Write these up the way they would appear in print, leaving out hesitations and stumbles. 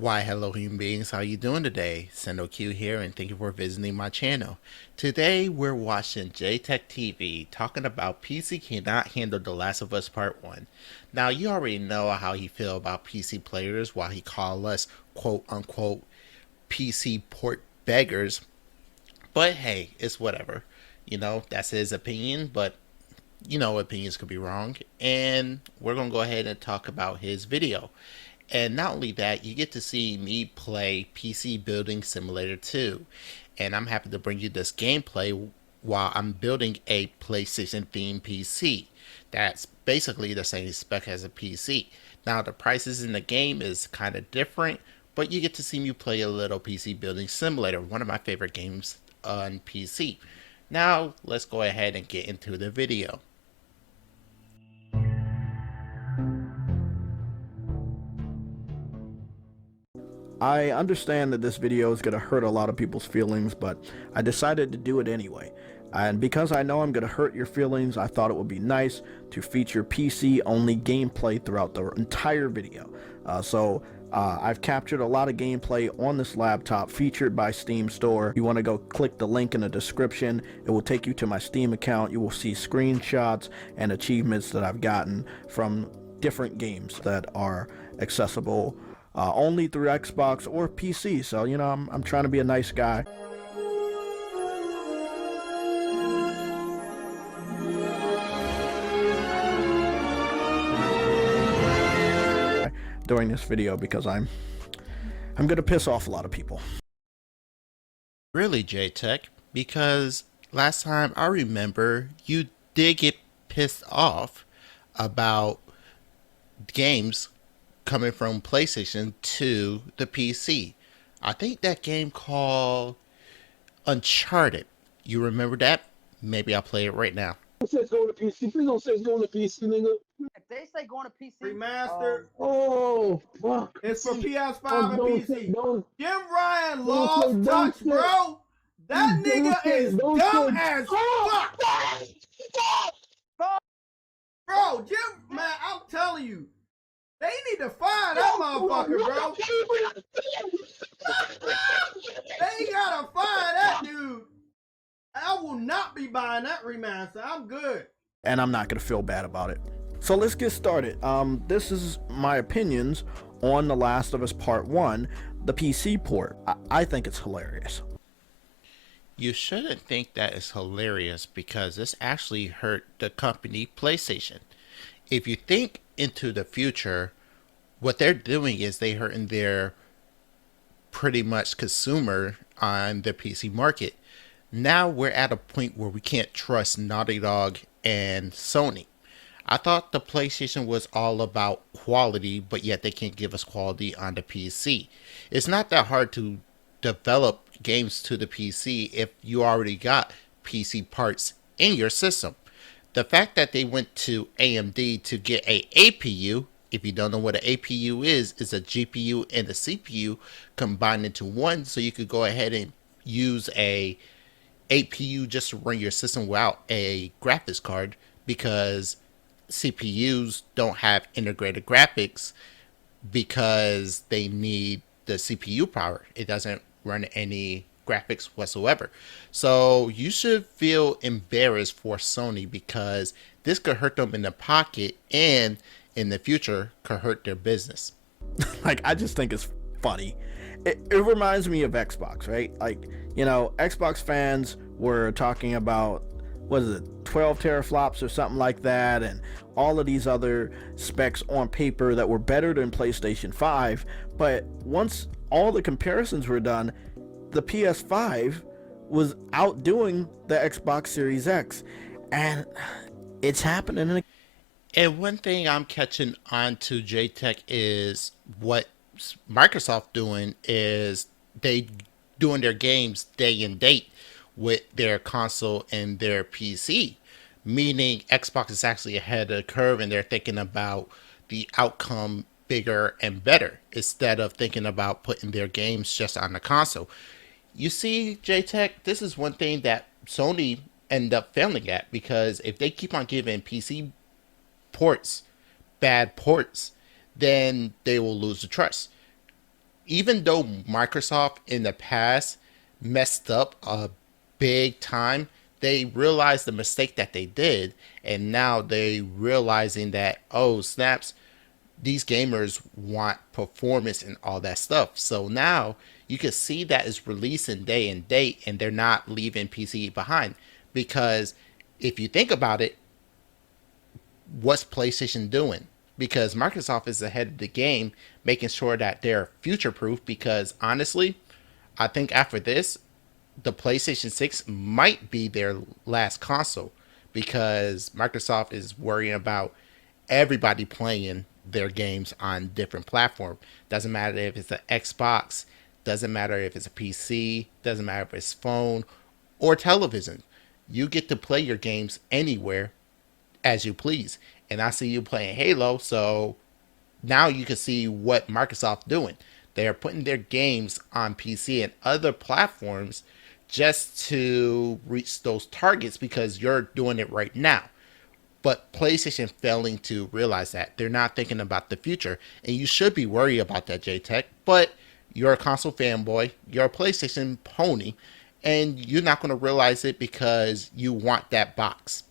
Why, hello human beings, how you doing today? SendoQ here and thank you for visiting my channel. Today we're watching JayTechTV talking about PC cannot handle The Last of Us Part 1. Now you already know how he feel about PC players while he call us quote unquote PC port beggars. But hey, it's whatever. That's his opinion, but opinions could be wrong. And we're going to go ahead and talk about his video. And not only that, you get to see me play PC Building Simulator 2. And I'm happy to bring you this gameplay while I'm building a PlayStation themed PC. That's basically the same spec as a PC. Now the prices in the game is kind of different, but you get to see me play a little PC Building Simulator, one of my favorite games on PC. Now let's go ahead and get into the video. I understand that this video is going to hurt a lot of people's feelings, but I decided to do it anyway. And because I know I'm going to hurt your feelings, I thought it would be nice to feature PC-only gameplay throughout the entire video. I've captured a lot of gameplay on this laptop featured by Steam Store. You want to go click the link in the description. It will take you to my Steam account. You will see screenshots and achievements that I've gotten from different games that are accessible only through Xbox or PC. So, I'm trying to be a nice guy. During this video because I'm gonna piss off a lot of people. Really, JTech? Because last time I remember you did get pissed off about games coming from PlayStation to the PC. I think that game called Uncharted. You remember that? Maybe I'll play it right now. It says going to PC. Please don't say it's going to PC, nigga. If they say going to PC, Remastered. Oh, fuck. It's for PS5 and PC. Jim Ryan don't lost touch, say- bro. That nigga is dumb as fuck. Bro, Jim, man, I'm telling you. They need to fire that motherfucker, bro. They gotta fire that dude. I will not be buying that remaster. I'm good. And I'm not gonna feel bad about it. So let's get started. This is my opinions on The Last of Us Part 1, the PC port. I think it's hilarious. You shouldn't think that is hilarious because this actually hurt the company PlayStation. If you think into the future, what they're doing is they hurting their pretty much consumer on the PC market. Now we're at a point where we can't trust Naughty Dog and Sony. I thought the PlayStation was all about quality, but yet they can't give us quality on the PC. It's not that hard to develop games to the PC if you already got PC parts in your system. The fact that they went to AMD to get a APU, if you don't know what an APU is a GPU and a CPU combined into one, so you could go ahead and use a APU just to run your system without a graphics card, because CPUs don't have integrated graphics because they need the CPU power. It doesn't run any graphics whatsoever. So you should feel embarrassed for Sony because this could hurt them in the pocket and in the future could hurt their business. Like, I just think it's funny. It reminds me of Xbox, right? Like, Xbox fans were talking about, what is it, 12 teraflops or something like that, and all of these other specs on paper that were better than PlayStation 5. But once all the comparisons were done, the PS5 was outdoing the Xbox Series X, and it's happening. And one thing I'm catching on to JTech is what Microsoft doing is they doing their games day and date with their console and their PC, meaning Xbox is actually ahead of the curve and they're thinking about the outcome bigger and better instead of thinking about putting their games just on the console. You see, JTech, this is one thing that Sony end up failing at, because if they keep on giving PC ports bad ports, then they will lose the trust. even though Microsoft in the past messed up a big time, they realized the mistake that they did, and now they realizing that, oh snaps, these gamers want performance and all that stuff. So now you can see that it's releasing day and date, and they're not leaving PC behind. Because if you think about it, what's PlayStation doing? Because Microsoft is ahead of the game, making sure that they're future proof. Because honestly, I think after this, the PlayStation 6 might be their last console, because Microsoft is worrying about everybody playing their games on different platforms. Doesn't matter if it's an Xbox, doesn't matter if it's a PC, doesn't matter if it's phone or television. You get to play your games anywhere as you please. And I see you playing Halo, so now you can see what Microsoft doing. They are putting their games on PC and other platforms just to reach those targets, because you're doing it right now. But PlayStation failing to realize that. They're not thinking about the future. And you should be worried about that, JTech. But you're a console fanboy. You're a PlayStation pony. And you're not going to realize it because you want that box.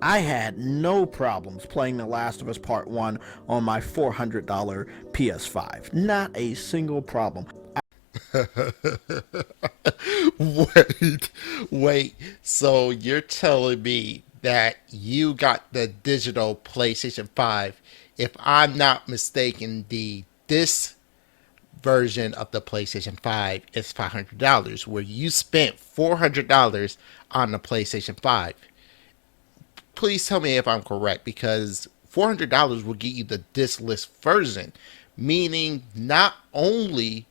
I had no problems playing The Last of Us Part 1 on my $400 PS5. Not a single problem. Wait. So you're telling me that you got the digital PlayStation 5? If I'm not mistaken, this version of the PlayStation 5 is $500, where you spent $400 on the PlayStation 5. Please tell me if I'm correct, because $400 will get you the discless version, meaning not only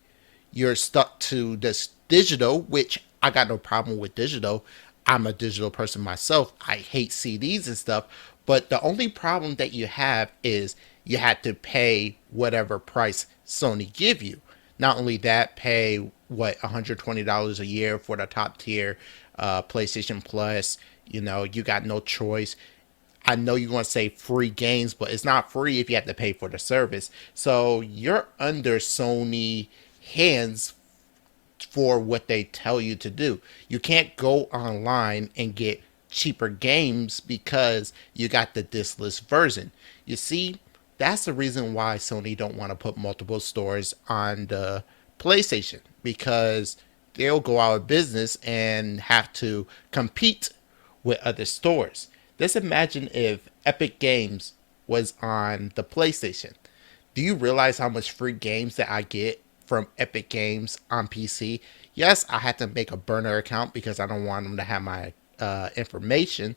you're stuck to this digital, which I got no problem with digital. I'm a digital person myself. I hate CDs and stuff. But the only problem that you have is you had to pay whatever price Sony give you. Not only that, pay what, $120 a year for the top tier PlayStation Plus. You know, you got no choice. I know you're going to say free games, but it's not free if you have to pay for the service. So you're under Sony hands for what they tell you to do. You can't go online and get cheaper games because you got the discless version. You see, that's the reason why Sony don't want to put multiple stores on the PlayStation, because they'll go out of business and have to compete with other stores. Just imagine if Epic Games was on the PlayStation. Do you realize how much free games that I get from Epic Games on PC? Yes, I had to make a burner account because I don't want them to have my information,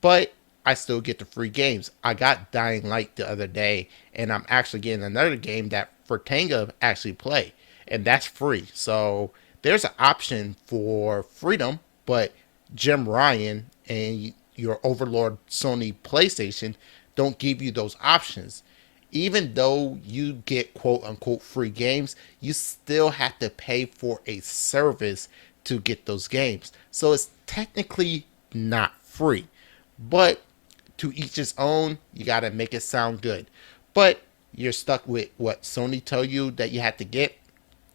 but I still get the free games. I got Dying Light the other day, and I'm actually getting another game that Fortanga actually play, and that's free. So there's an option for freedom, but Jim Ryan and your overlord Sony PlayStation don't give you those options. Even though you get quote unquote free games, you still have to pay for a service to get those games. So it's technically not free. But to each his own, you got to make it sound good. But you're stuck with what Sony tell you that you have to get.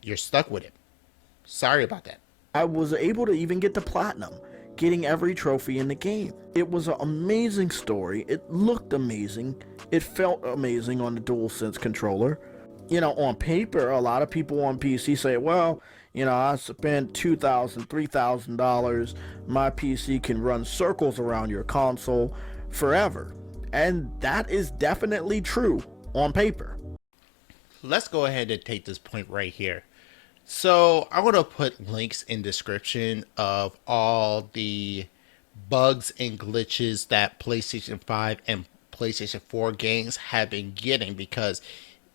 You're stuck with it. Sorry about that. I was able to even get the platinum, getting every trophy in the game. It was an amazing story. It looked amazing. It felt amazing on the DualSense controller. You know, on paper, a lot of people on PC say, well, you know, I spent $2,000, $3,000. My PC can run circles around your console forever. And that is definitely true on paper. Let's go ahead and take this point right here. So I'm going to put links in description of all the bugs and glitches that PlayStation 5 and PlayStation 4 games have been getting, because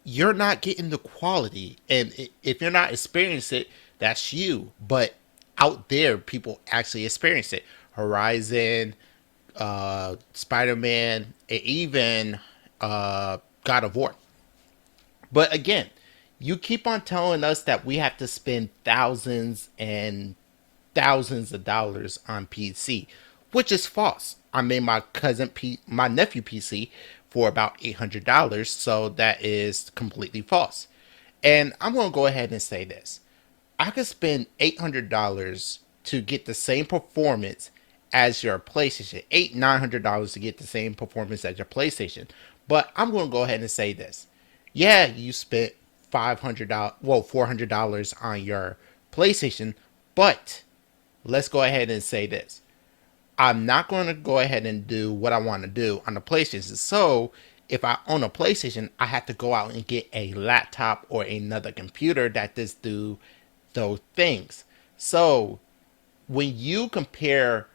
you're not getting the quality. And if you're not experiencing it, that's you. But out there, people actually experience it. Horizon, Spider-Man, and even God of War. But again, you keep on telling us that we have to spend thousands and thousands of dollars on PC, which is false. I made my nephew PC for about $800, so that is completely false. And I'm going to go ahead and say this. I could spend $800 to get the same performance as your PlayStation. $900 to get the same performance as your PlayStation. But I'm going to go ahead and say this. Yeah, you spent $500, well, $400 on your PlayStation, but let's go ahead and say this. I'm not going to go ahead and do what I want to do on the PlayStation. So if I own a PlayStation, I have to go out and get a laptop or another computer that does do those things. So when you compare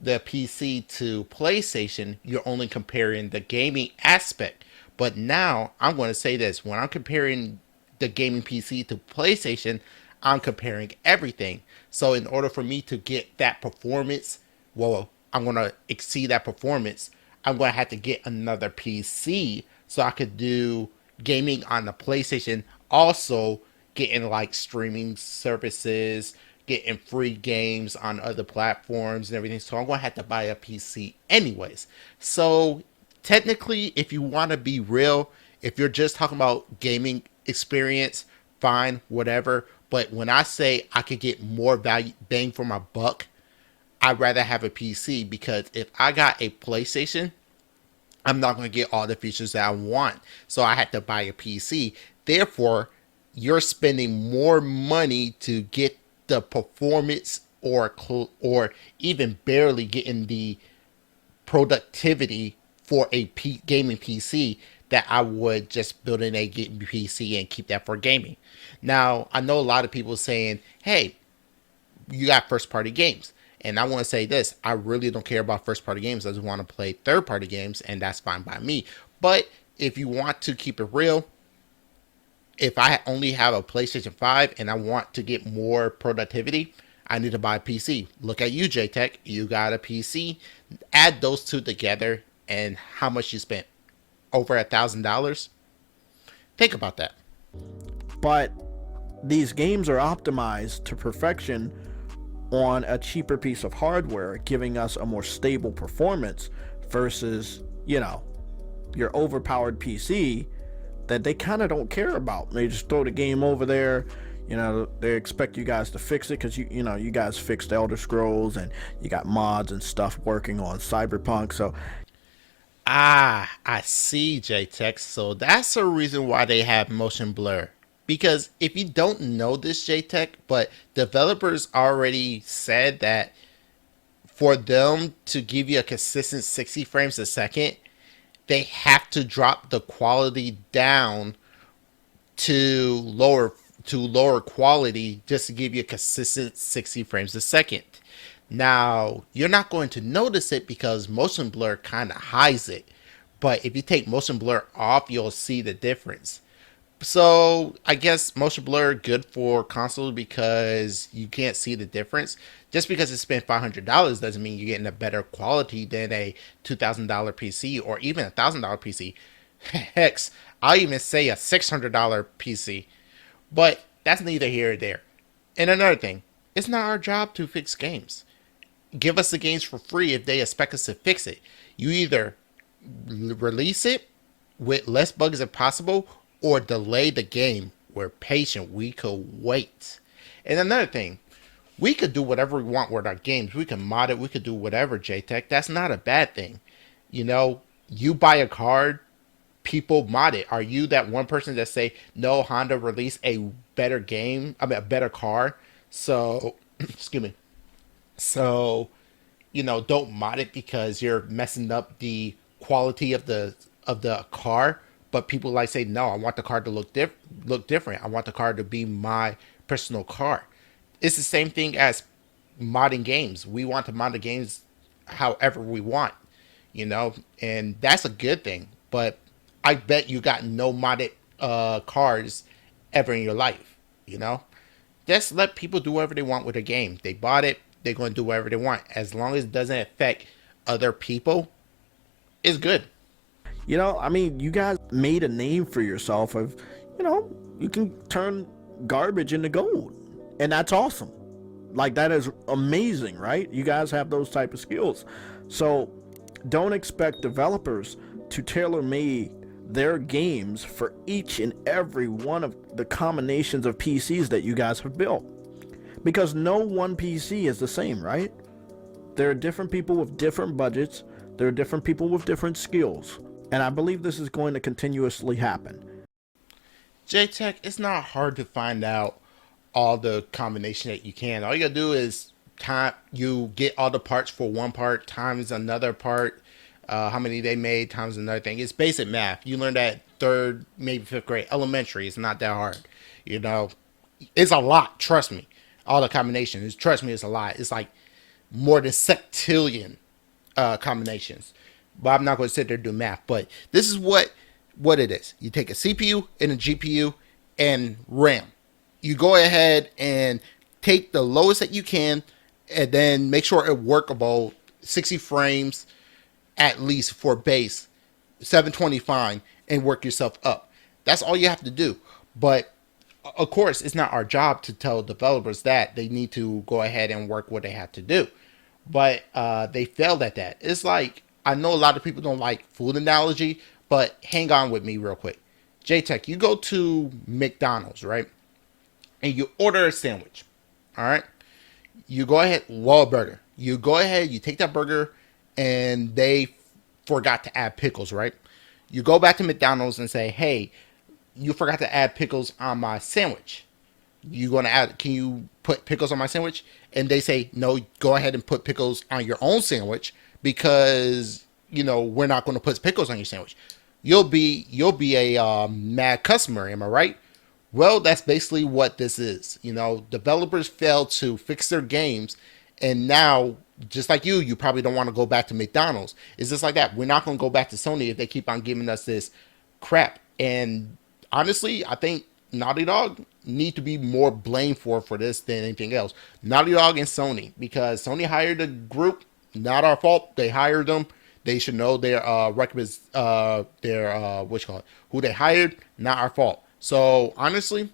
the PC to PlayStation, you're only comparing the gaming aspect. But now I'm going to say this: when I'm comparing the gaming PC to PlayStation, I'm comparing everything. So in order for me to get that performance, well, I'm going to exceed that performance. I'm going to have to get another PC so I could do gaming on the PlayStation. Also, getting like streaming services, getting free games on other platforms and everything. So I'm going to have to buy a PC anyways. So technically, if you want to be real, if you're just talking about gaming experience, fine, whatever. But when I say I could get more value bang for my buck, I'd rather have a PC, because if I got a PlayStation, I'm not going to get all the features that I want. So I had to buy a PC. Therefore, you're spending more money to get the performance, or even barely getting the productivity for a gaming PC that I would just build in a gaming PC and keep that for gaming. Now, I know a lot of people saying, hey, you got first party games. And I want to say this: I really don't care about first party games. I just want to play third party games, and that's fine by me. But if you want to keep it real, if I only have a PlayStation 5 and I want to get more productivity, I need to buy a PC. Look at you, JTech. You got a PC. Add those two together, and how much you spent? Over $1,000? Think about that. But these games are optimized to perfection on a cheaper piece of hardware, giving us a more stable performance versus, your overpowered PC that they kind of don't care about. They just throw the game over there. They expect you guys to fix it because you guys fixed Elder Scrolls and you got mods and stuff working on Cyberpunk. So I see, JTech. So that's the reason why they have motion blur. Because if you don't know this, JTech, but developers already said that for them to give you a consistent 60 frames a second, they have to drop the quality down to lower quality just to give you a consistent 60 frames a second. Now, you're not going to notice it because motion blur kind of hides it. But if you take motion blur off, you'll see the difference. So I guess motion blur good for console because you can't see the difference. Just because you spent $500 doesn't mean you're getting a better quality than a $2,000 PC or even $1,000 PC. Heck, I'll even say a $600 PC. But that's neither here or there. And another thing, it's not our job to fix games. Give us the games for free if they expect us to fix it. You either release it with less bugs as possible or delay the game. We're patient. We could wait. And another thing, we could do whatever we want with our games. We can mod it. We could do whatever, JTech. That's not a bad thing. You buy a card, people mod it. Are you that one person that say, no, Honda released a better game, a better car? So, excuse me. So, don't mod it because you're messing up the quality of the car. But people like say, no, I want the car to look different. I want the car to be my personal car. It's the same thing as modding games. We want to mod the games however we want, and that's a good thing. But I bet you got no modded cars ever in your life, Just let people do whatever they want with a game. They bought it, they're going to do whatever they want. As long as it doesn't affect other people, it's good. You guys made a name for yourself of, you can turn garbage into gold. And that's awesome. Like, that is amazing, right? You guys have those type of skills. So don't expect developers to tailor-made their games for each and every one of the combinations of PCs that you guys have built. Because no one PC is the same, right? There are different people with different budgets. There are different people with different skills. And I believe this is going to continuously happen. JayTech, it's not hard to find out all the combination that you can. All you gotta do is you get all the parts for one part times another part, how many they made times another thing. It's basic math. You learn that third, maybe fifth grade, elementary. It's not that hard. You know, it's a lot. Trust me. All the combinations. Trust me, it's a lot. It's like more than septillion combinations. But I'm not going to sit there and do math. But this is what it is. You take a CPU and a GPU and RAM. You go ahead and take the lowest that you can, and then make sure it's workable, 60 frames at least for base, 720 fine, and work yourself up. That's all you have to do. But of course, it's not our job to tell developers that. They need to go ahead and work what they have to do. But they failed at that. It's like, I know a lot of people don't like food analogy, but hang on with me real quick. JayTech, you go to McDonald's, right? And you order a sandwich, all right? You go ahead, Wahlburger. You go ahead, you take that burger, and they forgot to add pickles, right? You go back to McDonald's and say, hey, you forgot to add pickles on my sandwich. You going to add, can you put pickles on my sandwich? And they say, no, go ahead and put pickles on your own sandwich because, you know, we're not going to put pickles on your sandwich. You'll be a mad customer, am I right? Well, that's basically what this is. You know, developers fail to fix their games, and now, just like you probably don't want to go back to McDonald's. It's just like that. We're not going to go back to Sony if they keep on giving us this crap. And honestly, I think Naughty Dog need to be more blamed for this than anything else. Naughty Dog and Sony, because Sony hired a group, not our fault. They hired them. They should know their records, who they hired, not our fault. So honestly,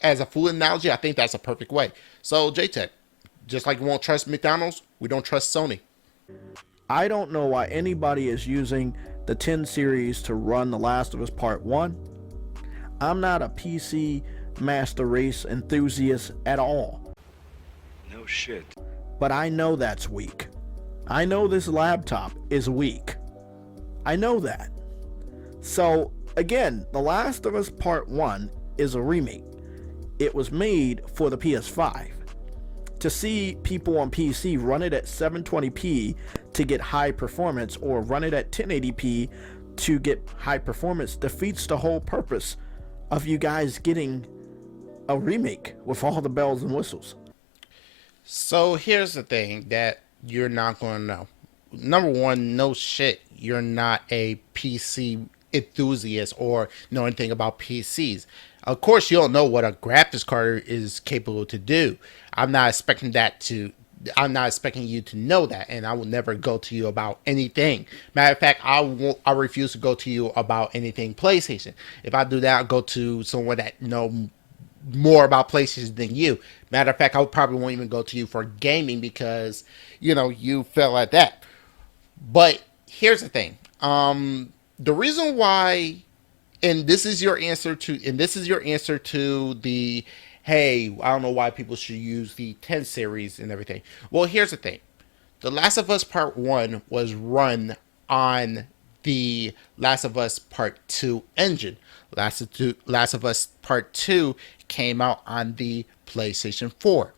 as a food analogy, I think that's a perfect way. So JayTech, just like we won't trust McDonald's, we don't trust Sony. I don't know why anybody is using the 10 series to run The Last of Us Part 1. I'm not a PC master race enthusiast at all. No shit. But I know that's weak. I know this laptop is weak. I know that. So, again, The Last of Us Part 1 is a remake. It was made for the PS5. To see people on PC run it at 720p to get high performance, or run it at 1080p to get high performance, defeats the whole purpose of you guys getting a remake with all the bells and whistles. So here's the thing that you're not going to know. Number one, no shit, you're not a PC enthusiast or know anything about PCs. Of course, you don't know what a graphics card is capable to do. I'm not expecting you to know that, and I will never go to you about anything. Matter of fact, I refuse to go to you about anything PlayStation. If I do that, I'll go to someone that know more about PlayStation than you. Matter of fact, I probably won't even go to you for gaming because, you know, you fell at that. But here's the thing. The reason why, and this is your answer to the, hey, I don't know why people should use the 10 series and everything. Well, here's the thing. The Last of Us Part 1 was run on the Last of Us Part 2 engine. Last of Us Part 2 came out on the PlayStation 4.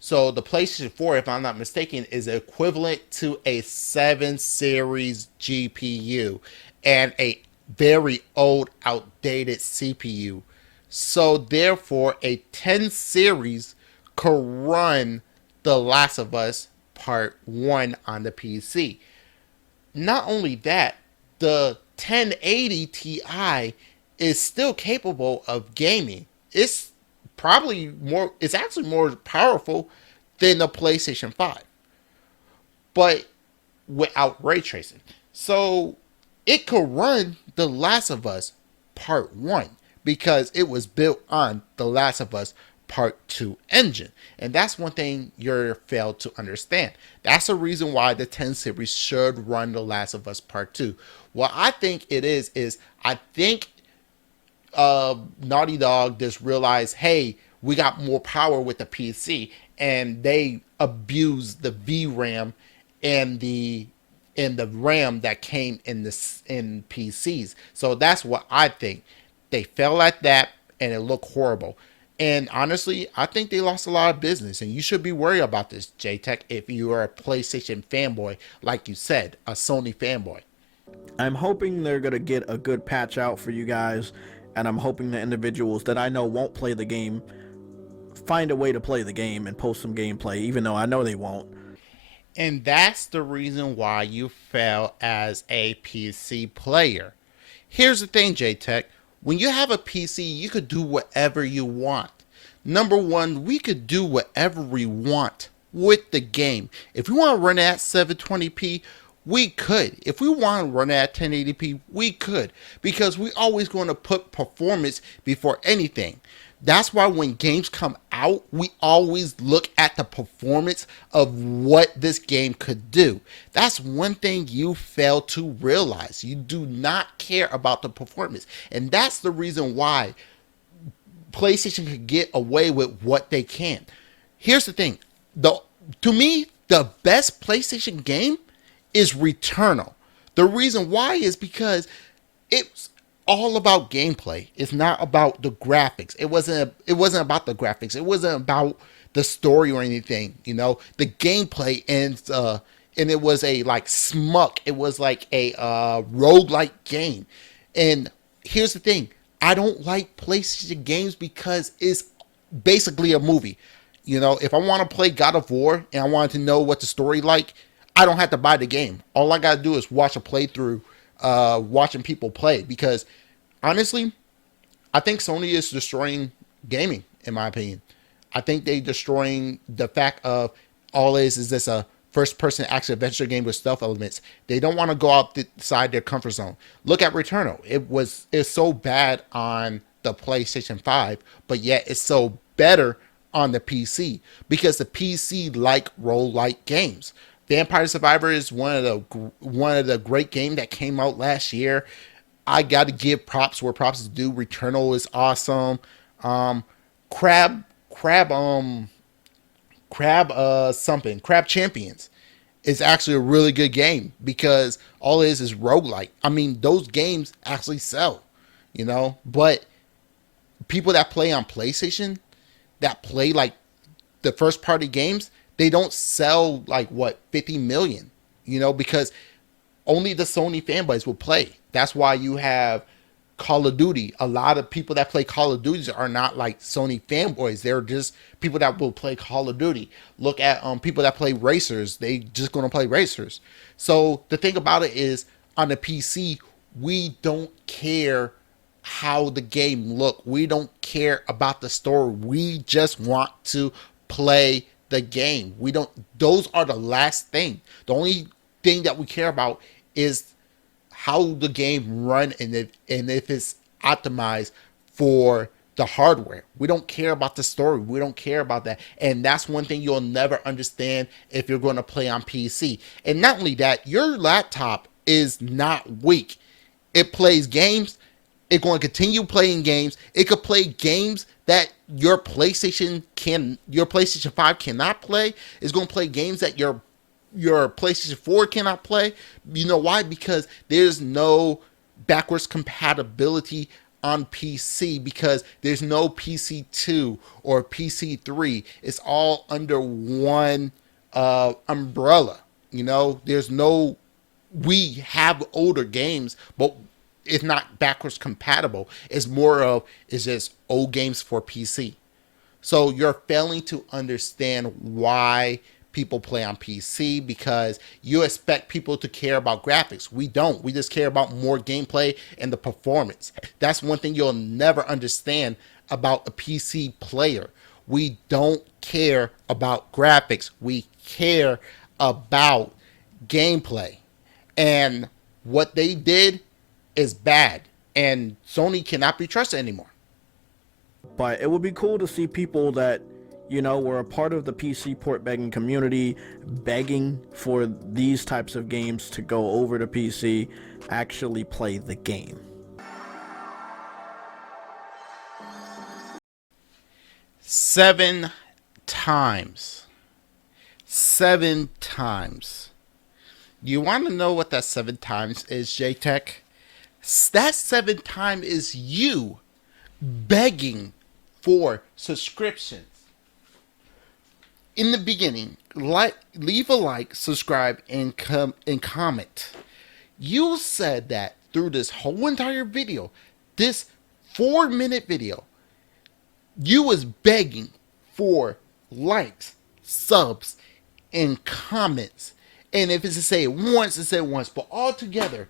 So the PlayStation 4, if I'm not mistaken, is equivalent to a 7 series GPU and a very old, outdated CPU. So therefore, a 10 series could run The Last of Us Part 1 on the PC. Not only that, the 1080 Ti is still capable of gaming. It's actually more powerful than the PlayStation 5, but without ray tracing. So it could run The Last of Us Part 1 because it was built on The Last of Us Part 2 engine. And that's one thing you're failed to understand. That's the reason why the 10 series should run The Last of Us Part 2. What I think it is I think Naughty Dog just realized, hey, we got more power with the PC, and they abused the VRAM and the RAM that came in PCs. So that's what I think. They fell at that, and it looked horrible. And honestly, I think they lost a lot of business, and you should be worried about this, JTech, if you are a PlayStation fanboy, like you said, a Sony fanboy. I'm hoping they're going to get a good patch out for you guys, and I'm hoping the individuals that I know won't play the game find a way to play the game and post some gameplay, even though I know they won't. And that's the reason why you fail as a PC player. Here's the thing, JTech. When you have a PC, you could do whatever you want. Number one, we could do whatever we want with the game. If we want to run it at 720p, we could. If we want to run it at 1080p, we could. Because we always going to put performance before anything. That's why when games come out, we always look at the performance of what this game could do. That's one thing you fail to realize. You do not care about the performance. And that's the reason why PlayStation could get away with what they can. Here's the thing. To me, the best PlayStation game is Returnal. The reason why is because it's all about gameplay. It's not about the graphics. It wasn't about the graphics. It wasn't about the story or anything, you know. The gameplay and it was a like smuck. It was like a roguelike game. And here's the thing. I don't like PlayStation games because it's basically a movie. You know, if I want to play God of War and I wanted to know what the story like, I don't have to buy the game. All I gotta do is watch a playthrough, watching people play. Because honestly, I think Sony is destroying gaming, in my opinion. I think they destroying the fact of all is this a first-person action adventure game with stealth elements. They don't want to go outside their comfort zone. Look at Returnal. It's so bad on the PlayStation 5, but yet it's so better on the PC because the PC like roguelike games. Vampire Survivor is one of the great games that came out last year. I got to give props where props is due. Returnal is awesome. Crab Champions is actually a really good game because all it is roguelike. I mean, those games actually sell, you know, but people that play on PlayStation, that play like the first party games, they don't sell like 50 million, you know, because only the Sony fanboys will play. That's why you have Call of Duty. A lot of people that play Call of Duty are not like Sony fanboys. They're just people that will play Call of Duty. Look at people that play racers. They just going to play racers. So the thing about it is on the PC, we don't care how the game look. We don't care about the story. We just want to play the game. We don't. Those are the last thing. The only thing that we care about is how the game run and if it's optimized for the hardware. We don't care about the story. We don't care about that. And that's one thing you'll never understand if you're going to play on PC. And not only that, your laptop is not weak. It plays games. It's going to continue playing games. It could play games that your PlayStation 5 cannot play. It's going to play games that your PlayStation 4 cannot play. You know why? Because there's no backwards compatibility on PC because there's no PC2 or PC3. It's all under one umbrella. You know, there's no, we have older games, but it's not backwards compatible. It's more of, it's just old games for PC. So you're failing to understand why people play on PC because you expect people to care about graphics. We don't. We just care about more gameplay and the performance. That's one thing you'll never understand about a PC player. We don't care about graphics. We care about gameplay. And what they did is bad. And Sony cannot be trusted anymore. But it would be cool to see people that You know, we're a part of the PC port begging community, begging for these types of games to go over to PC, actually play the game. Seven times. 7 times. You want to know what that 7 times is, JTech? That 7 times is you begging for subscriptions. In the beginning, leave a like, subscribe, and comment. You said that through this whole entire video, this 4-minute video, you was begging for likes, subs, and comments. And if it's to say it once, it's say it once. But altogether,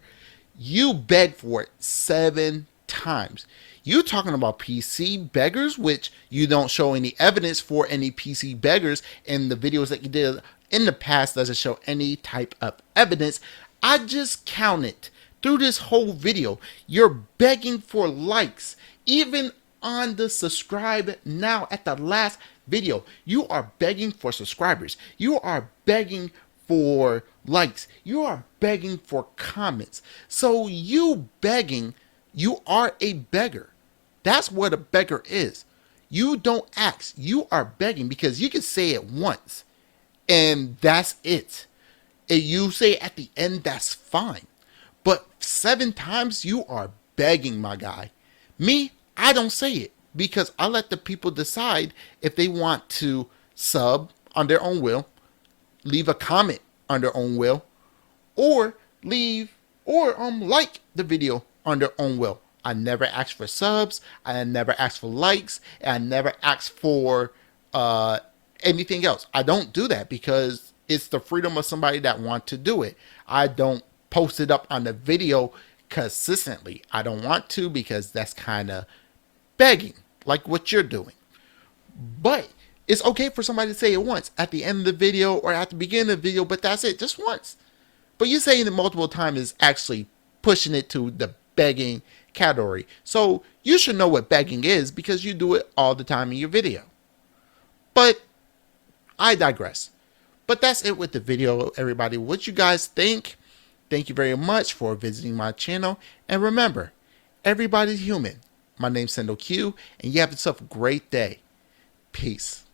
you begged for it 7 times. You talking about PC beggars, which you don't show any evidence for any PC beggars in the videos that you did in the past doesn't show any type of evidence. I just counted through this whole video, you're begging for likes. Even on the subscribe now at the last video, you are begging for subscribers. You are begging for likes. You are begging for comments. So you begging, you are a beggar. That's what a beggar is. You don't ask. You are begging because you can say it once and that's it. And you say it at the end, that's fine. But 7 times you are begging, my guy. Me, I don't say it because I let the people decide if they want to sub on their own will, leave a comment on their own will, or like the video on their own will. I never ask for subs, I never ask for likes, and I never ask for anything else. I don't do that because it's the freedom of somebody that want to do it. I don't post it up on the video consistently. I don't want to because that's kind of begging, like what you're doing. But it's okay for somebody to say it once at the end of the video or at the beginning of the video, but that's it, just once. But you saying it multiple times is actually pushing it to the begging category. So you should know what begging is because you do it all the time in your video. But I digress. But that's it with the video, everybody. What you guys think? Thank you very much for visiting my channel. And remember, everybody's human. My name's Sendo Q, and you have yourself a great day. Peace.